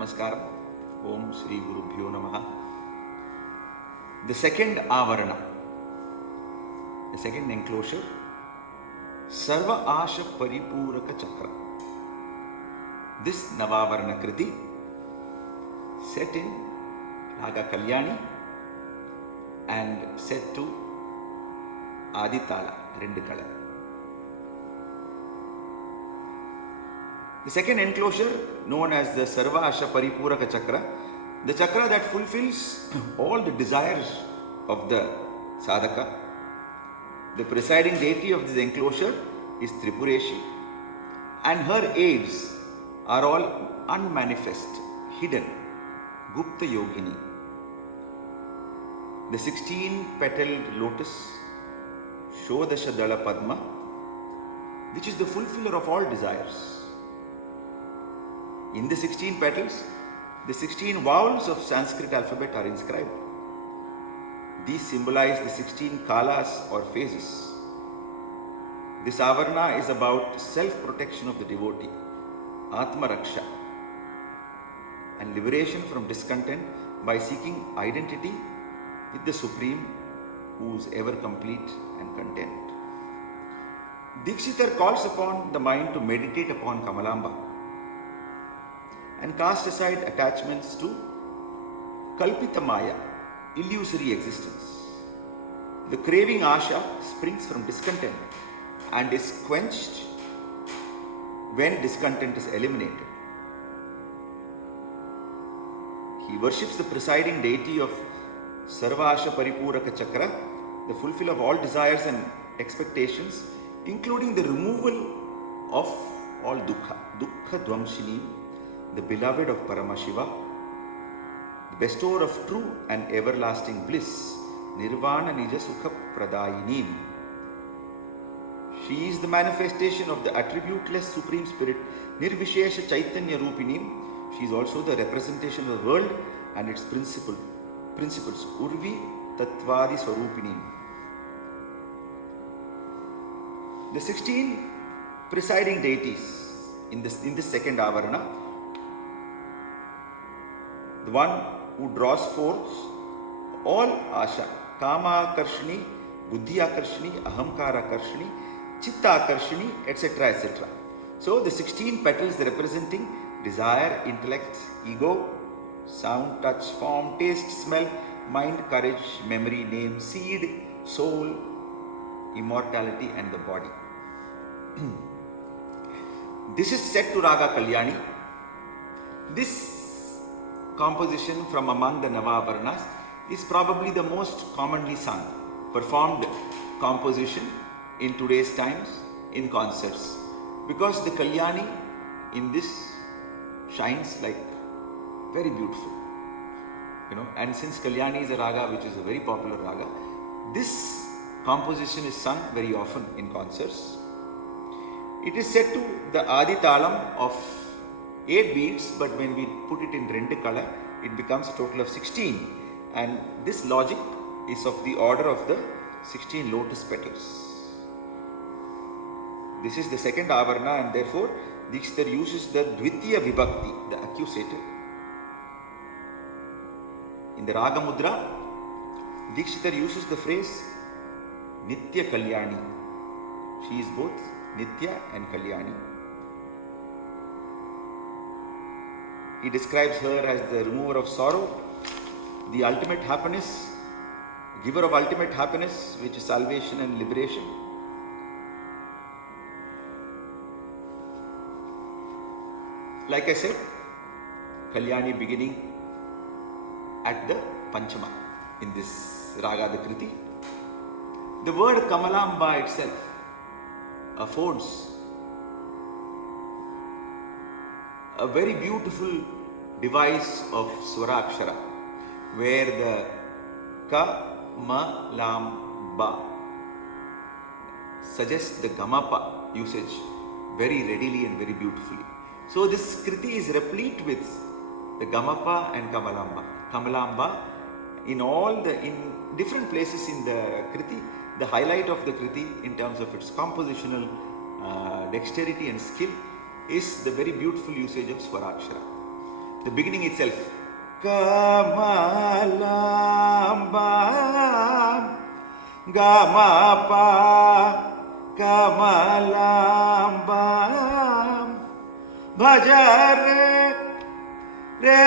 Namaskaram. Om Sri Gurubhyo Namaha. The second Avarana, the second enclosure, Sarva Asha Paripuraka Chakra. This Navavarana Kriti, set in Raga Kalyani and set to Aditala, Rendikala. The second enclosure, known as the Sarva Asha Paripuraka Chakra, the chakra that fulfills all the desires of the sadhaka. The presiding deity of this enclosure is Tripureshi, and her aids are all unmanifest, hidden, Gupta Yogini. The 16-petaled lotus, Shodasha Dala Padma, which is the fulfiller of all desires. In the 16 petals, the 16 vowels of Sanskrit alphabet are inscribed. These symbolize the 16 kalas or phases. This avarana is about self-protection of the devotee, Atma Raksha, and liberation from discontent by seeking identity with the Supreme, who is ever complete and content. Dikshitar calls upon the mind to meditate upon Kamalamba and cast aside attachments to Kalpita Maya, illusory existence. The craving Asha springs from discontent and is quenched when discontent is eliminated. He worships the presiding deity of Sarva Asha Paripuraka Chakra, the fulfiller of all desires and expectations, including the removal of all dukkha, Dukkha Dvamshini, the beloved of Paramashiva, the bestower of true and everlasting bliss, Nirvana Nija Sukha Pradayinim. She is the manifestation of the attributeless Supreme Spirit, Nirvishesha Chaitanya Rupinim. She is also the representation of the world and its principles, Urvi Tattvadi Swarupinim. The 16 presiding deities in this second Avarana, the one who draws forth all Asha, Kama Akarshini, Buddhi Akarshini, Ahamkara Akarshini, Chitta Akarshini, etc. etc. So the 16 petals representing desire, intellect, ego, sound, touch, form, taste, smell, mind, courage, memory, name, seed, soul, immortality and the body. This is set to Raga Kalyani. This composition from among the Navavarnas is probably the most commonly sung, performed composition in today's times in concerts, because the Kalyani in this shines like very beautiful, and since Kalyani is a raga which is a very popular raga, this composition is sung very often in concerts. It is set to the Adi Talam of 8 beats, but when we put it in Rendikala, it becomes a total of 16. And this logic is of the order of the 16 lotus petals. This is the second Avarana, and therefore Dikshitar uses the Dvitiya Vibhakti, the accusative. In the Raga Mudra, Dikshitar uses the phrase Nitya Kalyani. She is both Nitya and Kalyani. He describes her as the remover of sorrow, the ultimate happiness, giver of ultimate happiness, which is salvation and liberation. Like I said, Kalyani beginning at the Panchama in this Raga, the Kriti. The word Kamalamba itself affords a very beautiful device of Swarakshara, where the Ka, Ma, Lam, Ba suggests the Gamapa usage very readily and very beautifully. So this Kriti is replete with the Gamapa and Kamalamba. Kamalamba in different places in the Kriti, the highlight of the Kriti in terms of its compositional dexterity and skill is the very beautiful usage of Swarakshara. The beginning itself. Kamalamba Gamapa Kamalamba Bhajare Re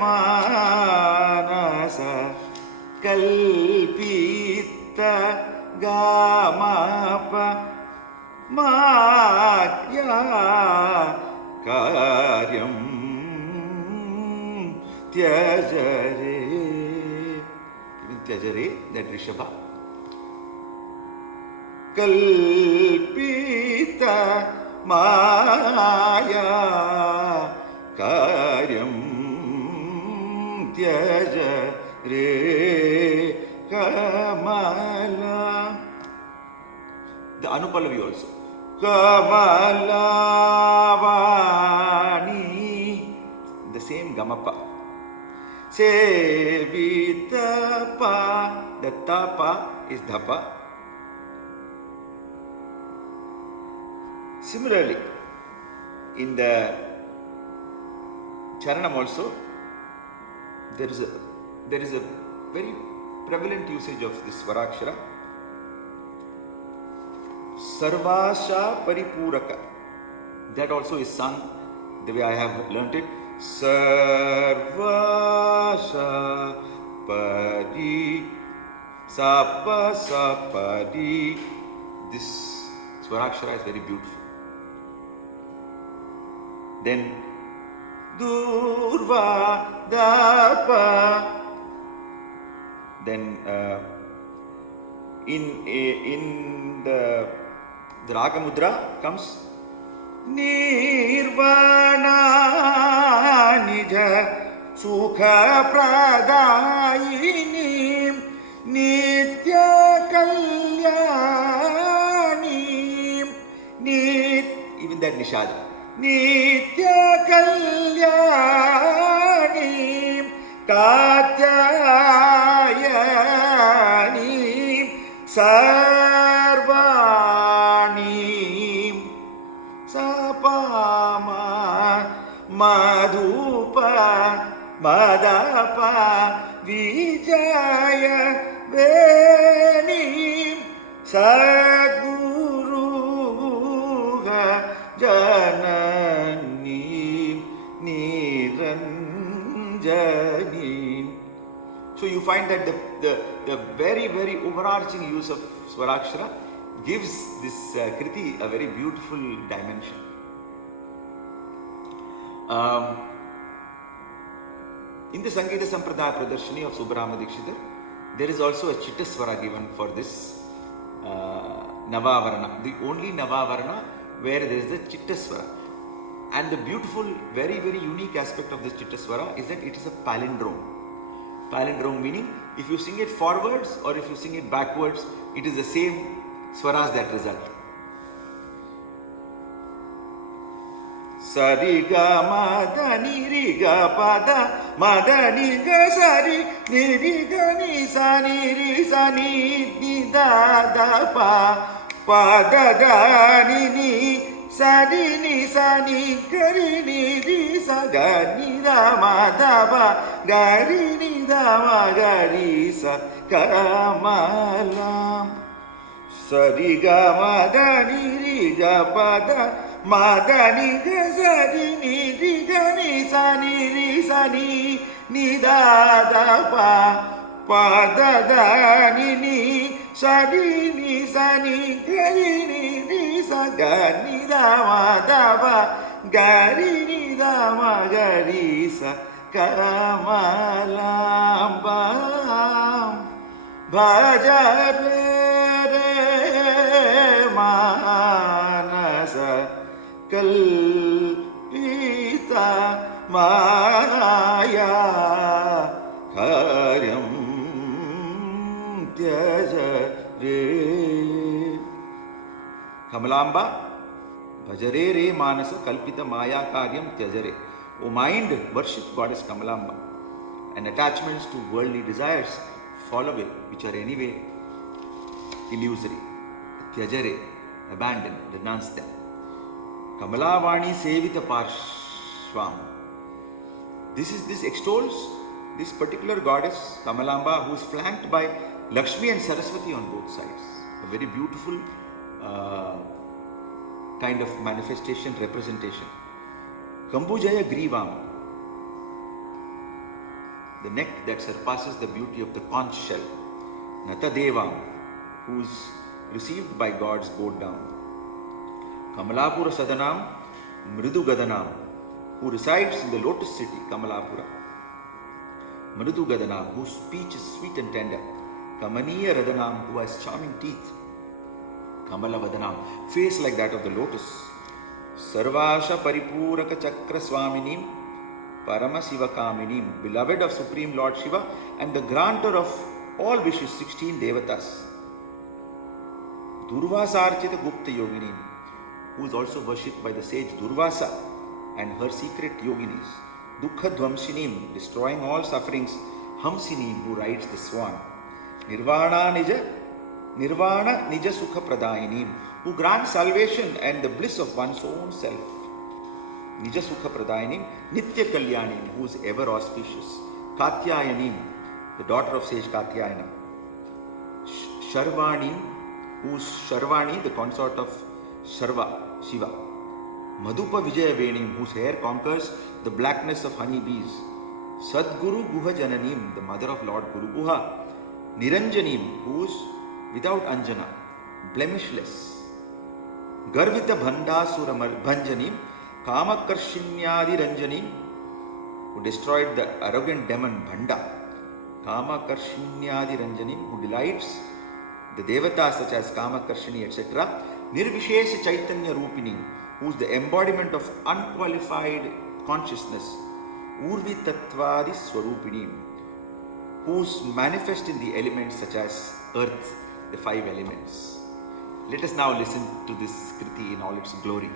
Manasa Kalpita Gamapa Maya Karyam Tyajare. Even Tyajare, that Rishabha. Kalpita Maya Karyam Tyajare Kamala. The Anupallavi also. Kamalavani. The same Gamapa. Sevitapa. The Tapa is Dhapa. Similarly, in the Charanam also, there is a very prevalent usage of this Svarakshara. Sarvasha Paripuraka. That also is sung the way I have learnt it. Sarvasha Pari Sapa Sapari. This Svarakshara is very beautiful. Then Durva Dapa. Then in the Raga Mudra comes Nirvana Nija Sukha Pradayini Nitya Kalyani. Even that Nishada. Nitya Kalyani Katyayani Sarvani Sapama Madhupa Madapa Vijaya Veni Sadguru Janani Niranjani. So you find that the very, very overarching use of Svarakshara gives this Kriti a very beautiful dimension. In the Sangeeta Sampradaya Pradarshini of Subbarama Dikshita, there is also a Chittaswara given for this Navavarana, the only Navavarana where there is the Chittaswara. And the beautiful, very, very unique aspect of this Chittaswara is that it is a palindrome. Palindrome meaning if you sing it forwards or if you sing it backwards, it is the same swaras that result. Sariga madani riga pada madani ga sari niriga ni sani ri sani ni da da pa pada ga ni sadi ni sani gari ni ri sa ga ni da ma da ba gari ni da ma gari sa kamalam. Sariga madani riga pada Madani gazadi ni digani sani ri sani ni da da pa pa da da ni sadi ni sani gari ni sa ga ni da ma da ba gari ni da ma gari sa kamalam bam bhajare re manasa Kalpita Maya Karyam Tyajare. Kamalamba Bhajare Re Manasa Kalpita Maya Karyam Tyajare. O mind, worship Goddess Kamalamba, and attachments to worldly desires fall away, which are anyway illusory. Tyajare, abandon, renounce them. Kamalavani Sevita Parshvam. This extols this particular goddess, Kamalamba, who is flanked by Lakshmi and Saraswati on both sides. A very beautiful kind of manifestation, representation. Kambujaya Grivam, the neck that surpasses the beauty of the conch shell. Natadevam, who is received by gods bowed down. Kamalapura Sadanam, Mridu Gadanam, who resides in the lotus city, Kamalapura. Mridu Gadanam, whose speech is sweet and tender. Kamaniya Radanam, who has charming teeth. Kamala Vadanam, face like that of the lotus. Sarvasha Paripuraka Chakra Swaminim, Paramasiva Kaminim, beloved of Supreme Lord Shiva and the grantor of all wishes, 16 Devatas. Durvasa Archita Gupta Yoginim, who is also worshipped by the sage Durvasa and her secret yoginis. Dukha Dvamsinim, destroying all sufferings, Hamsinim, who rides the swan. Nirvana Nija Sukha Pradayinim, who grants salvation and the bliss of one's own self. Nija Sukha Pradayinim, Nitya Kalyanim, who is ever auspicious. Katyayanim, the daughter of sage Katyayana. Sharvani, who is Sharvani, the consort of Sharva, Shiva. Madhupa Vijaya Venim, whose hair conquers the blackness of honey bees. Sadguru Guha Jananim, the mother of Lord Guru Guha. Niranjanim, who is without Anjana, blemishless. Garvita Bhandasura Bhanjanim, Kamakarshimyadi Ranjanim, who destroyed the arrogant demon Bhanda. Kamakarshimyadi Ranjanim, who delights the devatas such as Kamakarshini, etc. Nirvishesha Chaitanya Rupini, who is the embodiment of unqualified consciousness. Urvi Tattvadi Swarupini, who is manifest in the elements such as earth, the 5 elements. Let us now listen to this Kriti in all its glory.